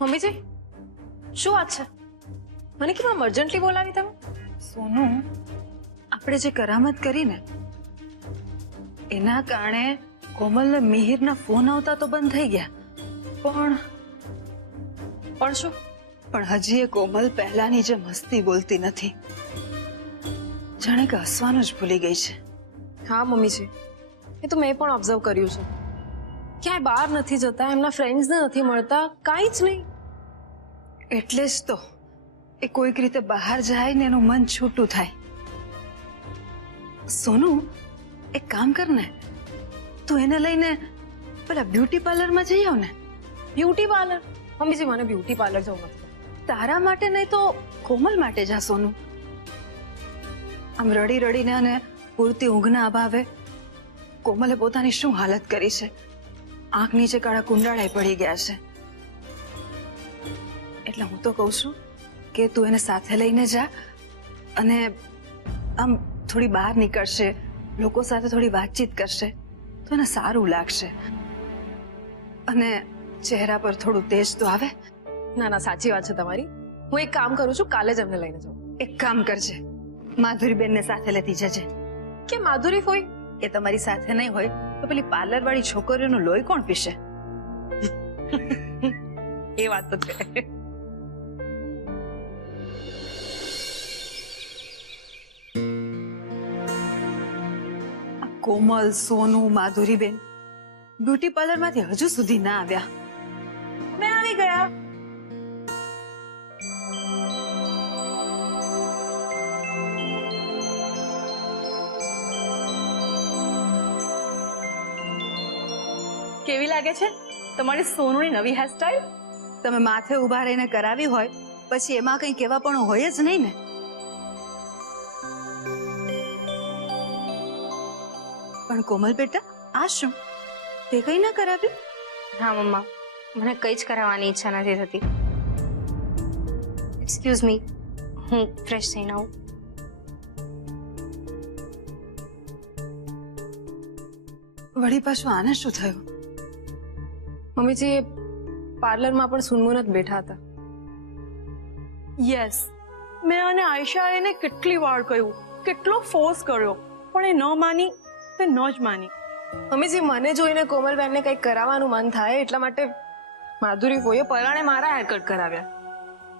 મમ્મીજી શું વાત છે? મને કેમ અર્જન્ટલી બોલાવી તમે? સોનુ, આપણે જે કરામત કરી ને એના કારણે કોમલને મિહિરના ફોન આવતા તો બંધ થઈ ગયા, પણ શું? પણ હજી એ કોમલ પહેલાની જે મસ્તી બોલતી નથી, જાણે કે હસવાનું જ ભૂલી ગઈ છે. હા મમ્મીજી, એ તો મેં પણ ઓબ્ઝર્વ કર્યું છે. ક્યાંય બહાર નથી જતા, એમના ફ્રેન્ડ્સને નથી મળતા, કાંઈ જ નહીં. એટલે જ તો એ કોઈક રીતે બહાર જાય ને એનું મન છૂટું થાય. સોનુ, એક કામ કર ને, તું એને લઈને પેલા બ્યુટી પાર્લરમાં જઈ આવ ને. Beauty parlour? મમ્મીજી મને બ્યુટી પાર્લર જવું નથી. તારા માટે નહીં તો કોમલ માટે જા સોનુ. આમ રડી રડીને અને પૂરતી ઊંઘના અભાવે કોમલે પોતાની શું હાલત કરી છે. આંખ નીચે કાળા કુંડાળા પડી ગયા છે. એટલે હું તો કહું છું કે તું એને સાથે લઈને જા અને આમ થોડી બહાર નીકળશે, લોકો સાથે થોડી વાતચીત કરશે તો એને સારું લાગશે અને ચહેરા પર થોડું તેજ તો આવે. ના ના, સાચી વાત છે તમારી. હું એક કામ કરું છું, કાલે જ એમને લઈને જાઉં. એક કામ કરજે, માધુરીબેનને સાથે લેતી જજે. કે માધુરી ફોઈ? એ તમારી સાથે નહીં હોય તો પેલી પાર્લર વાળી છોકરીઓનું લોહી કોણ પીશે? એ વાત તો છે. કોમલ, સોનુ, માધુરીબેન બ્યુટી પાર્લર માંથી હજુ સુધી ના આવ્યા. મેં આવી ગયા. કેવી લાગે છે તમારી સોનુની નવી હેરસ્ટાઈલ? તમે માથે ઉભા રહીને કરાવી હોય પછી એમાં કઈ કહેવાપણું હોય જ નહીં ને. પણ કોમલ બેટા, આ શું, તે કઈ ના કરાવ્યું? હા મમ્મા, મને કંઈ જ કરાવવાની ઈચ્છા નથી થતી. એક્સક્યુઝ મી, હું ફ્રેશ થઈને આવું. વળી પાછું આને શું થયું? મમ્મીજી પાર્લરમાં પણ સુનમુન જ બેઠા હતા. યસ, મેં અને આયશાએ એને કેટલી વાર કહ્યું, કેટલો ફોર્સ કર્યો, પણ એ ન માની તે ન જ માની. મમ્મીજી મને જોઈને કોમલબેનને કંઈક કરાવવાનું મન થાય એટલા માટે માધુરી ફોઈએ પરાણે મારા હેરકટ કરાવ્યા.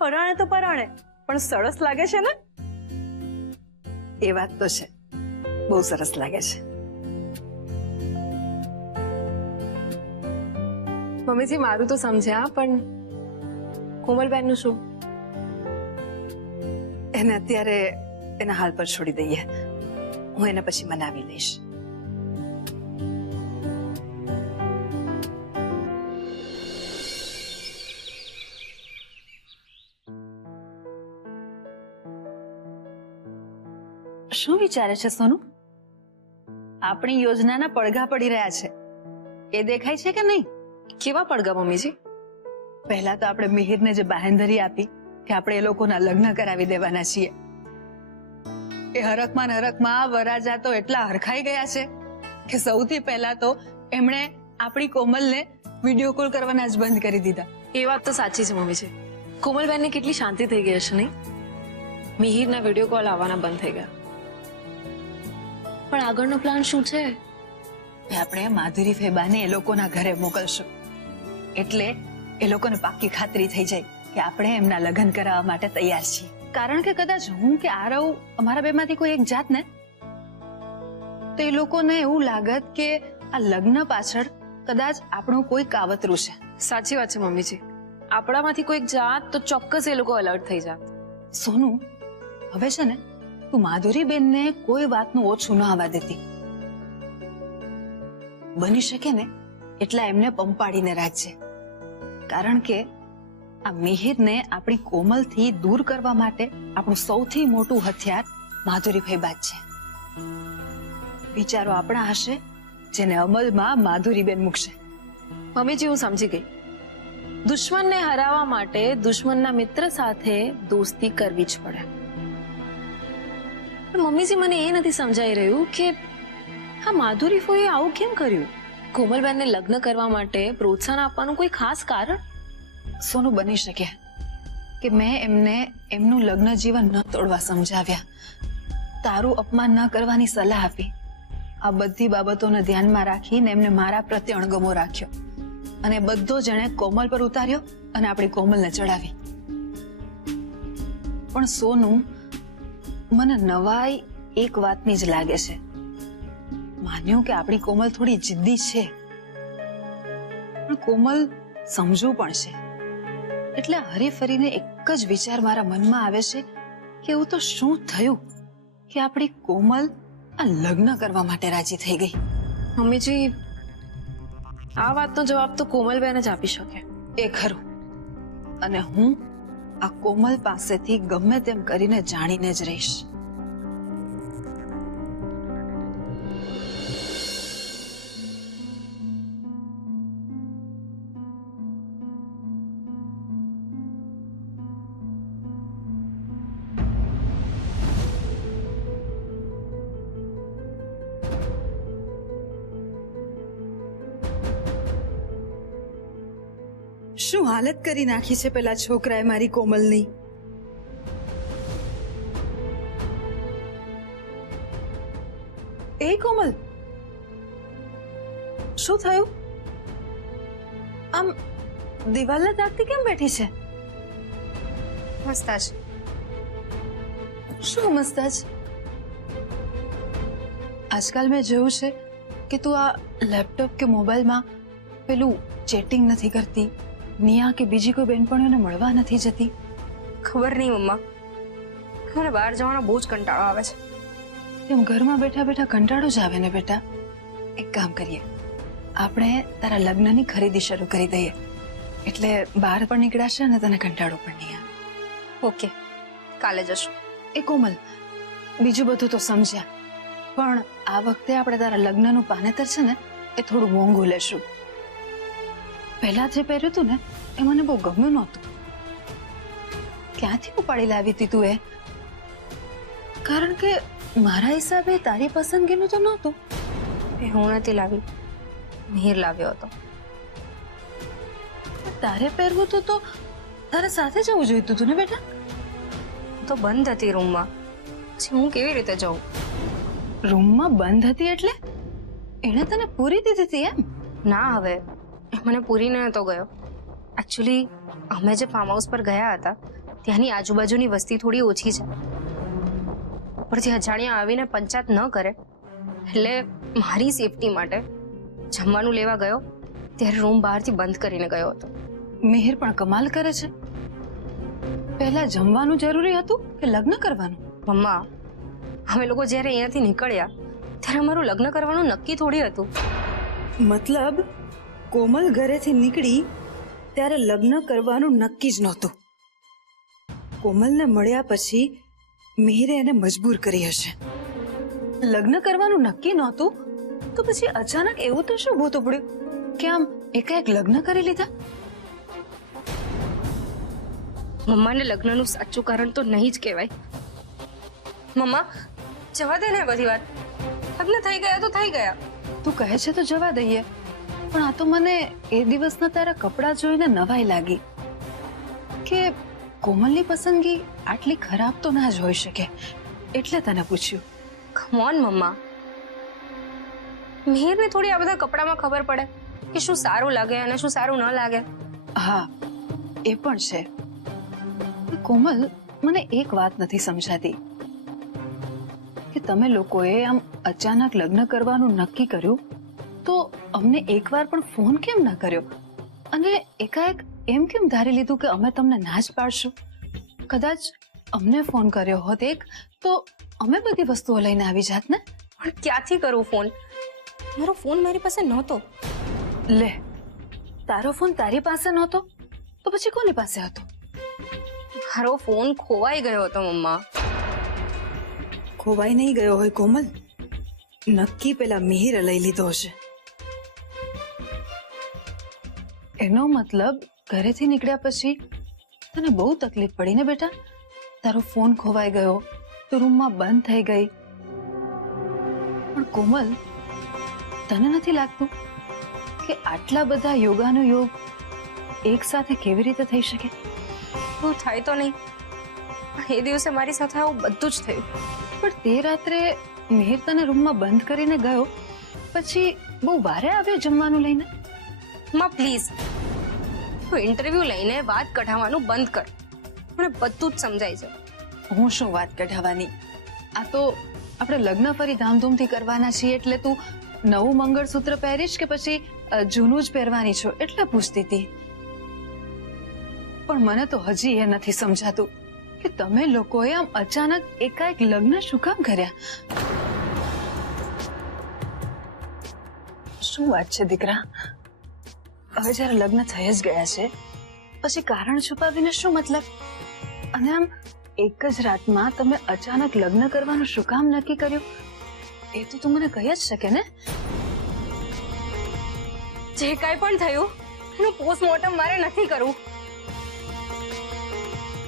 પરાણે તો પરાણે, પણ સરસ લાગે છે ને? એ વાત તો છે, બહુ સરસ લાગે છે. મમ્મીજી મારું તો સમજ્યા, પણ કોમલબેનનું શું? એને અત્યારે એના હાલ પર છોડી દઈએ, હું એને પછી મનાવી લઈશ. શું વિચારે છે સોનુ? આપણી યોજનાના પડઘા પડી રહ્યા છે એ દેખાય છે કે નહીં? કેવા પડઘા મમ્મીજી? પહેલા તો આપણે મિહિરને જે બાહેંધરી આપી કે આપણે એ લોકોના લગ્ન કરાવી દેવાના છીએ, એ હરખમાં વરરાજા તો એટલા હરખાઈ ગયા છે કે સૌથી પહેલા તો એમણે આપણી કોમલને વિડીયો કોલ કરવાના જ બંધ કરી દીધા. એ વાત તો સાચી છે મમ્મીજી. કોમલબેનને કેટલી શાંતિ થઈ ગઈ હશે નહીં? મિહિરના વિડીયો કોલ આવવાના બંધ થઈ ગયા. પણ આગળનો પ્લાન શું છે? આપણે માધુરી ફેબાને એ લોકોના ઘરે મોકલશું, એટલે એ લોકોને પાક્કી ખાતરી થઈ જાય કે આપણે એમના લગ્ન કરાવવા માટે તૈયાર છીએ. કારણ કે કદાચ હું કે આરવ અમારા બેમાંથી કોઈ એક જાત ને તો એ લોકોને એવું લાગત કે આ લગ્ન પાછળ કદાચ આપણું કોઈ કાવતરું છે. સાચી વાત છે મમ્મીજી, આપણામાંથી કોઈક જાત તો ચોક્કસ એ લોકો એલર્ટ થઈ જાત. સોનુ, હવે છે ને તું માધુરીબેનને કોઈ વાતનું ઓછું ન આવવા દેતી. બની શકે ને એટલા એમને પંપાડીને રાખજે, કારણ કે આ મિહિરને આપણી કોમલથી દૂર કરવા માટે આપણું સૌથી મોટું હથિયાર માધુરી ફેબા છે. વિચારો આપણા હશે જેને અમલમાં માધુરીબેન મૂકશે. મમ્મીજી હું સમજી ગઈ, દુશ્મનને હરાવવા માટે દુશ્મનના મિત્ર સાથે દોસ્તી કરવી જ પડે. પણ મમ્મીજી મને એ નથી સમજાઈ રહ્યું કે હા માધુરી ફોઈએ આવું કેમ કર્યું? કોમલબેનને લગ્ન કરવા માટે પ્રોત્સાહન આપવાનું કોઈ ખાસ કારણ? સોનું બની શકે કે મેં એમને એમનું લગ્ન જીવન ન તોડવા સમજાવ્યા, તારું અપમાન ન કરવાની સલાહ આપી. આ બધી બાબતોને ધ્યાનમાં રાખીને એમને મારા પ્રત્યે અણગમો રાખ્યો અને બધો જણે કોમલ પર ઉતાર્યો અને આપણી કોમલને ચડાવી. પણ સોનું, મને નવાઈ એક વાતની જ લાગે છે. માન્યું કે આપણી કોમલ થોડી જિદ્દી છે, પણ કોમલ સમજુ પણ છે. એટલે હરીફરીને એક જ વિચાર મારા મનમાં આવે છે કે એવું તો શું થયું કે આપણી કોમલ આ લગ્ન કરવા માટે રાજી થઈ ગઈ. મમ્મીજી, આ વાતનો જવાબ તો કોમલબેન જ આપી શકે. એ ખરું, અને હું આ કોમલ પાસેથી ગમે તેમ કરીને જાણીને જ રહીશ. શું હાલત કરી નાખી છે પેલા છોકરાએ મારી કોમલની. એ કોમલ, શું થયું? આમ દિવાલને તાકતી કેમ બેઠી છે? મસ્ત જ. શું મસ્ત જ? આજકાલ મેં જોયું છે કે તું આ લેપટોપ કે મોબાઈલમાં પેલું ચેટિંગ નથી કરતી, નિયા કે બીજી કોઈ બેનપણીઓને મળવા નથી જતી. ખબર નહીં મમ્મા, મને બહાર જવાનો બહુ જ કંટાળો આવે છે. એમ ઘરમાં બેઠા બેઠા કંટાળો જ આવે ને બેટા. એક કામ કરીએ, આપણે તારા લગ્નની ખરીદી શરૂ કરી દઈએ, એટલે બહાર પણ નીકળાશે અને તને કંટાળો પણ નહીં આવે. ઓકે, કાલે જશું. એ કોમલ, બીજું બધું તો સમજ્યા, પણ આ વખતે આપણે તારા લગ્નનું પાનેતર છે ને એ થોડું મોંઘું લેશું. પહેલા જે પહેર્યું હતું ને એ મને બહુ ગમ્યું નહોતું. ક્યાંથી ઉપાડી લાવી હતી તું એ? કારણ કે મારા હિસાબે તારી પસંદગીનું તો નહોતું. એ હું નથી લાવી, મિહિર લાવ્યો હતો. તારે પહેરવું હતું તો તારે સાથે જવું જોઈતું હતું ને બેટા. તો બંધ હતી રૂમમાં, પછી હું કેવી રીતે જાઉં? રૂમમાં બંધ હતી એટલે એણે તને પૂરી દીધી હતી એમ? ના, હવે એ મને પૂરીને નતો ગયો. એકચ્યુઅલી અમે જે ફાર્મ હાઉસ પર ગયા હતા ત્યાંની આજુબાજુની વસ્તી થોડી ઓછી છે. ઉપરથી અજાણ્યા આવીને પંચાયત ન કરે, એટલે મારી સેફટી માટે જમવાનું લેવા ગયો ત્યારે રૂમ બહારથી બંધ કરીને ગયો હતો. મિહિર પણ કમાલ કરે છે. પહેલા જમવાનું જરૂરી હતું કે લગ્ન કરવાનું? મમ્મા, અમે લોકો જ્યારે અહીંયાથી નીકળ્યા ત્યારે અમારું લગ્ન કરવાનું નક્કી થોડી હતું. મતલબ કોમલ ઘરેથી નીકળી ત્યારે લગ્ન કરવાનું નક્કી જ નહોતું. કોમલને મળ્યા પછી મિહિરે એને મજબૂર કરી હશે. લગ્ન કરવાનું નક્કી નહોતું તો પછી અચાનક એવું તો શું ભૂત ઉપડ્યું કે આમ એકાએક લગ્ન કરી લીધા? મમ્માને લગ્નનું સાચું કારણ તો નહીં જ કહેવાય. મમ્મા, જવા દે ને બધી વાત. લગ્ન થઈ ગયા તો થઈ ગયા. તું કહે છે તો જવા દઈએ, પણ આ તો મને એ દિવસના તારા કપડાં જોઈને નવાઈ લાગી કે કોમલની પસંદગી આટલી ખરાબ તો ના જ હોઈ શકે, એટલે તને પૂછ્યું. કમ ઓન મમ્મા, મિહિરને થોડી આ બધા કપડામાં ખબર પડે કે શું સારું લાગે અને શું સારું ન લાગે. હા, એ પણ છે. કોમલ, મને એક વાત નથી સમજાતી કે તમે લોકોએ આમ અચાનક લગ્ન કરવાનું નક્કી કર્યું તો અમને એકવાર પણ ફોન કેમ ના કર્યો? અને એકાએક એમ કેમ ધારી લીધું કે અમે તમને ના જ પાડશું? કદાચ અમને ફોન કર્યો હોત એક તો અમે બધી વસ્તુઓ લઈને આવી જાત ને. પણ ક્યાંથી કરું ફોન? મારો ફોન મારી પાસે નહોતો. લે, તારો ફોન તારી પાસે નહોતો તો પછી કોની પાસે હતો? મારો ફોન ખોવાઈ ગયો હતો મમ્મા. ખોવાઈ નહીં ગયો હોય કોમલ, નક્કી પેલા મિહિરે લઈ લીધો હશે. એનો મતલબ ઘરેથી નીકળ્યા પછી તને બહુ તકલીફ પડી ને બેટા? તારો ફોન ખોવાઈ ગયો, તો રૂમમાં બંધ થઈ ગઈ. પણ કોમલ, તને નથી લાગતું કે આટલા બધા યોગાનો યોગ એક સાથે કેવી રીતે થઈ શકે? એવું થાય તો નહીં, પણ એ દિવસે મારી સાથે આવું બધું જ થયું. પણ તે રાત્રે મિહિર તને રૂમમાં બંધ કરીને ગયો, પછી બહુ વારે આવ્યો જમવાનું લઈને. માં પ્લીઝ, તું ઇન્ટરવ્યુ લઈને વાત કઢાવવાનું બંધ કર. મને બધું જ સમજાય છે. હું શું વાત કઢાવવાની? આ તો આપણે લગ્ન ફરી ધામધૂમથી કરવાના છીએ, એટલે તું નવું મંગળસૂત્ર પહેરીશ કે પછી જૂનું જ પહેરવાની છો એટલે પૂછતી હતી. પણ મને તો હજી એ નથી સમજાતું કે તમે લોકોએ આમ અચાનક એકાએક લગ્ન શું કામ કર્યા? શું વાત છે દીકરા? હવે જયારે લગ્ન થઈ જ ગયા છે પછી કારણ છુપાવીને શું મતલબ? અને આમ એક જ રાતમાં તમે અચાનક લગ્ન કરવાનું શું કામ નક્કી કર્યું? એ તો તું મને કહી જ શકે ને. જે કાંઈ પણ થયું એનું પોસ્ટમોર્ટમ મારે નથી કરવું.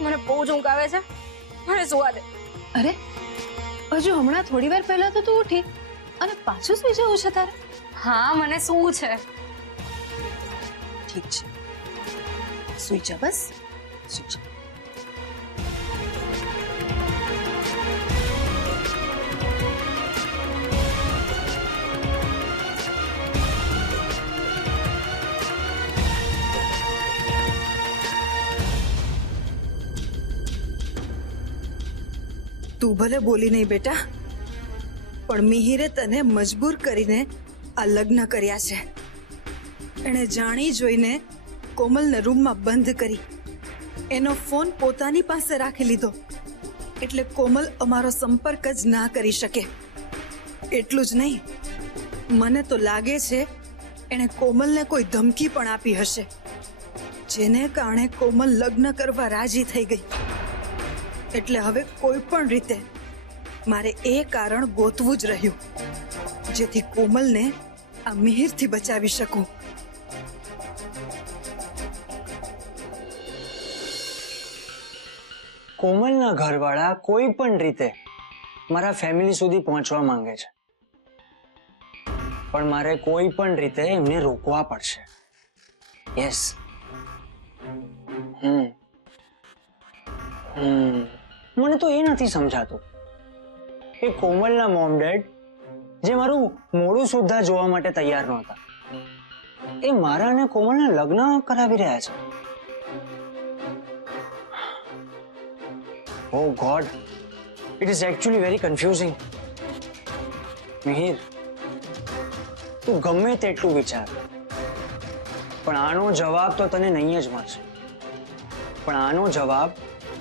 મને બહુ જ ઊંઘ આવે છે, મને સુવા દે. અરે હજુ હમણાં થોડી વાર પહેલા તો તું ઉઠી અને પાછું સુઈ જવું છે તારે? હા, મને શું છે. ઠીક છે, સુઈ જા, બસ સુઈ જા. તું ભલે બોલી નહીં બેટા, પણ મિહિરે તને મજબૂર કરીને આ લગ્ન કર્યા છે. એણે જાણી જોઈને કોમલને રૂમમાં બંધ કરી, એનો ફોન પોતાની પાસે રાખી લીધો, એટલે કોમલ અમારો સંપર્ક જ ના કરી શકે. એટલું જ નહીં, મને તો લાગે છે એણે કોમલને કોઈ ધમકી પણ આપી હશે, જેને કારણે કોમલ લગ્ન કરવા રાજી થઈ ગઈ. એટલે હવે કોઈ પણ રીતે મારે એ કારણ ગોતવું જ રહ્યું, જેથી કોમલને આ મિહિરથી બચાવી શકું. કોમલના ઘરવાળા કોઈ પણ રીતે મારા ફેમિલી સુધી પહોંચવા માંગે છે, પણ મારે કોઈ પણ રીતે એમને રોકવા પડશે. યસ. મને તો એ નથી સમજાતું કે કોમલના મોમ ડેડ, જે મારું મોડું સુદ્ધા જોવા માટે તૈયાર નહોતા, એ મારા અને કોમલના લગ્ન કરાવી રહ્યા છે. Oh God, it is actually very confusing. Mihir, તું ગમે તેટલું વિચાર, પણ આનો જવાબ તો તને નહીં જ મળશે. પણ આનો જવાબ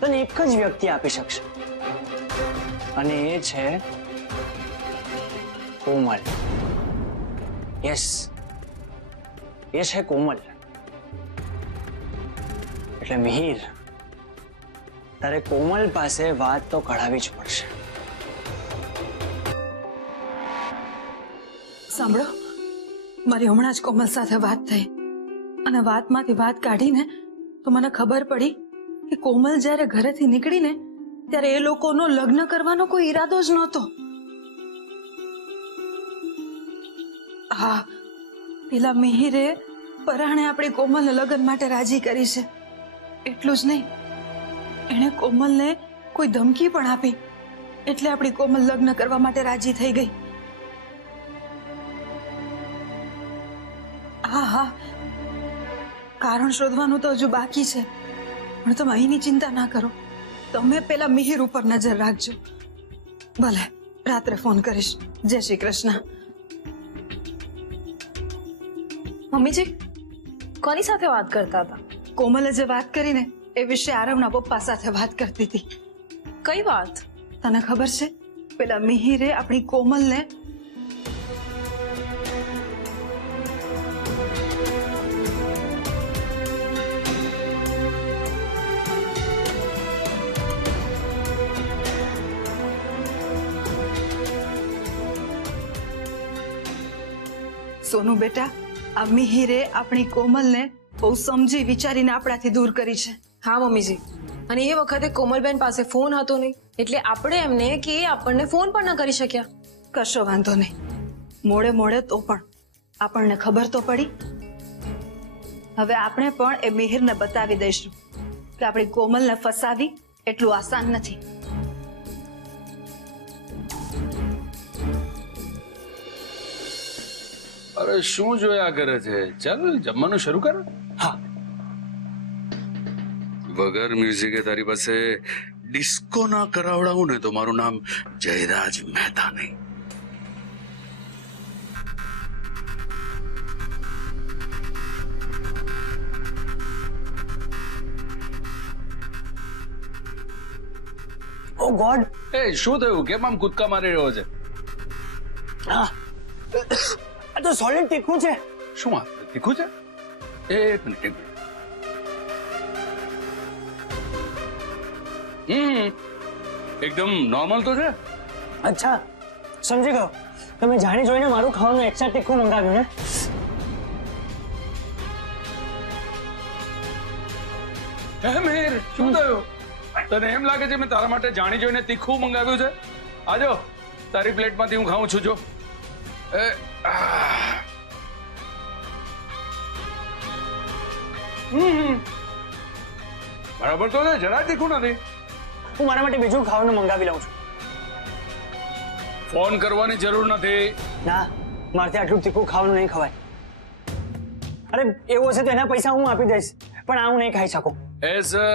તને એક જ વ્યક્તિ આપી શકશે, અને એ છે કોમલ. યસ, એ છે કોમલ. એટલે મિહિર, તારે કોમલ પાસે વાત તો કઢાવી જ પડશે. સાંભળો, મારી હમણાં જ કોમલ સાથે વાત થઈ, અને વાતમાંથી વાત કાઢીને તો મને ખબર પડી કે કોમલ જ્યારે ઘરેથી નીકળીને ત્યારે એ લોકોનો લગ્ન કરવાનો કોઈ ઈરાદો જ નહોતો. હા, પેલા મિહિરે પરાણે આપણી કોમલને લગ્ન માટે રાજી કરી છે. એટલું જ નહીં, એણે કોમલને કોઈ ધમકી પણ આપી, એટલે આપણી કોમલ લગ્ન કરવા માટે રાજી થઈ ગઈ. હા, કારણ શોધવાનું તો હજુ બાકી છે, પણ તમે અહીંની ચિંતા ના કરો. તમે પેલા મિહિર ઉપર નજર રાખજો. ભલે, રાત્રે ફોન કરીશ. જય શ્રી કૃષ્ણ. મમ્મીજી, કોની સાથે વાત કરતા હતા? કોમલે જે વાત કરીને એ વિશે આરવના પપ્પા સાથે વાત કરતી હતી. કઈ વાત? તને ખબર છે, પેલા મિહિરે આપણી કોમલને સોનુ બેટા, આ મિહિરે આપણી કોમલને બહુ સમજી વિચારીને આપણાથી દૂર કરી છે. હા મમ્મીજી, અને એ વખતે કોમલબેન પાસે ફોન હતો નહીં, એટલે આપણે એમને કે એ આપણને ફોન પણ ન કરી શક્યા. કશો વાંધો નહીં, મોડે મોડે તો પણ આપણને ખબર તો પડી. હવે આપણે પણ એ મિહિરને બતાવી દઈશું કે આપણી કોમલને ફસાવી એટલું આસાન નથી. અરે શું જોયા કરે છે? ચાલ જમવાનું શરૂ કર. હા. વગર મ્યુઝિકે તારી પાસે ડિસ્કો ના કરાવડાવું ને તો મારું નામ જયરાજ મહેતા નહીં. ઓ ગોડ. એ શું થયું? કેમ આમ કૂદકા મારી રહ્યો છે? હા, આ તો સોલિડ તીખું છે. શું આ તીખું છે? એક મિનિટ, એક મિનિટ. એકદમ નોર્મલ તો છે. અચ્છા, સમજી ગયો. તમે જાણી જોઈને મારું ખાવાનું એક્સ્ટ્રા તીખું મંગાવ્યું ને? હે મિહિર, શું થયું? તને એમ લાગે છે મેં તારા માટે જાણી જોઈને તીખું મંગાવ્યું છે? આજો તારી પ્લેટમાંથી હું ખાઉં છું. જો એ બરાબર તો છે, જરા તીખું નથી. હું મારા માટે બીજું ખાવાનું મંગાવી લઉં છું. ફોન કરવાની જરૂર નથી. ના, મારથી આટલું તીખું ખાવાનું નહીં ખવાય. અરે એવું હશે તો એના પૈસા હું આપી દઈશ, પણ આ હું નહીં ખાઈ શકું. એઝ અ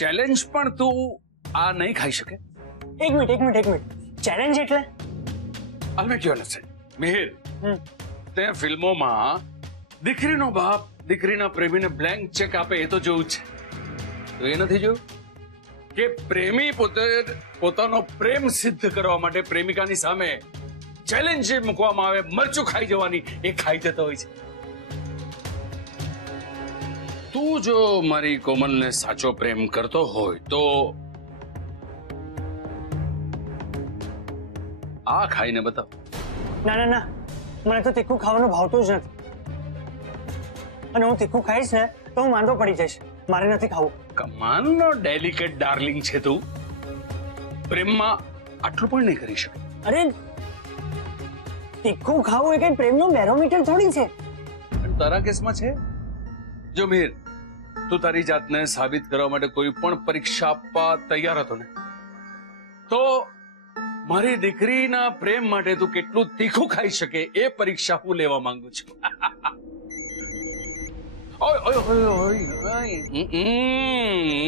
ચેલેન્જ પણ તું આ નહીં ખાઈ શકે. એક મિનિટ. ચેલેન્જ એટલે? I'll make you understand. Mihir, તે ફિલ્મોમાં દીકરીનો બાપ દીકરીના પ્રેમીને બ્લેન્ક ચેક આપે એ તો જોયું છે. તો એ નથી જોયું કે પ્રેમી પોતાનો પ્રેમ સિદ્ધ કરવા માટે પ્રેમિકાની સામે ચેલેન્જ મૂકવામાં આવે, મરચું ખાઈ જવાની, એ ખાઈ જતો હોય છે. તું જો મારી કોમલને સાચો પ્રેમ કરતો હોય તો આ ખાઈને બતાવ. ના, મને તો તીખું ખાવાનું ભાવતું જ નથી. અને હું તીખું ખાઈશ ને તો હું માંદો પડી જઈશ. મારે નથી ખાવું. કમાલનો ડેલિકેટ ડાર્લિંગ છે તું. પ્રેમમાં આટલું પણ નહીં કરી શકે. અરે તીખું ખાવું એ કઈ પ્રેમનો બેરોમીટર થોડી છે. પણ તારા કેસમાં છે. જો મિહિર, તું તારી જાતને સાબિત કરવા માટે કોઈ પણ પરીક્ષા આપવા તૈયાર હતો ને, તો મારી દીકરીના પ્રેમ માટે તું કેટલું તીખું ખાઈ શકે એ પરીક્ષા હું લેવા માંગુ છું.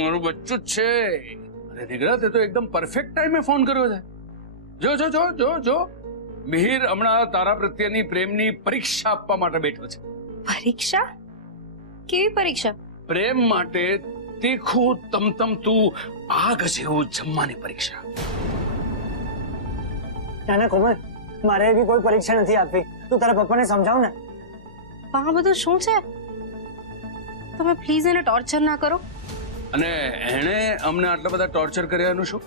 મારું બચ્ચું જ છે. અરે દીકરા, તે તો એકદમ પરફેક્ટ ટાઈમે ફોન કર્યો છે. જો મિહિર હમણાં તારા પ્રત્યેની પ્રેમની પરીક્ષા આપવા માટે બેઠો છે. પરીક્ષા? કેવી પરીક્ષા? પ્રેમ માટે તીખું તમતમતું આગ જેવું જમવાની પરીક્ષા. ના કોમલ, મારે એવી કોઈ પરીક્ષા નથી આપવી. તું તારા પપ્પાને સમજાવ ને. આ બધું શું છે? તમે પ્લીઝ એને ટોર્ચર ના કરો. અને એણે અમને આટલા બધા ટોર્ચર કર્યાનું શું?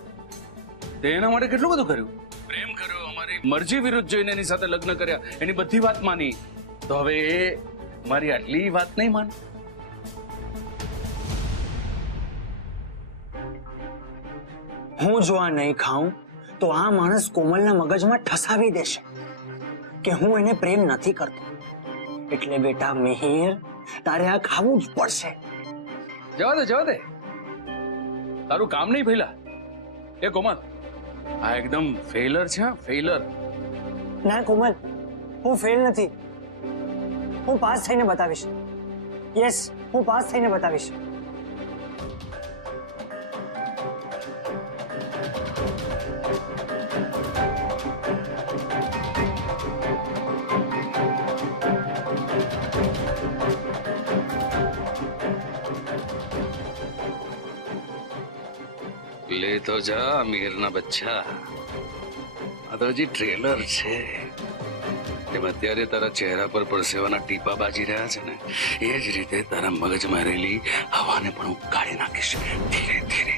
તેના માટે કેટલું બધું કર્યું. પ્રેમ કર્યો, અમારી મરજી વિરુદ્ધ જઈને એની સાથે લગ્ન કર્યા, એની બધી વાત માની. તો હવે એ મારી આટલી વાત નહીં માને. હું જો આ નહીં ખાઉં તો આ માણસ કોમલના મગજમાં ઠસાવી દેશે કે હું એને પ્રેમ નથી કરતો. એટલે બેટા મિહિર, તારે આ ખાવું જ પડશે. જવા દે. તારું કામ નહીં ભઈલા. એ કોમલ, આ એકદમ ફેલર છે. ફેલર. ના કોમલ, હું ફેલ નથી. હું પાસ થઈને બતાવીશ. યસ, હું પાસ થઈને બતાવીશ. લે તો જા મિહિરના બચ્ચા. આ તો હજી ટ્રેલર છે. એમ અત્યારે તારા ચહેરા પર પરસેવાના ટીપા બાજી રહ્યા છે ને, એ જ રીતે તારા મગજમાં રહેલી હવાને પણ હું કાઢી નાખીશ ધીરે ધીરે.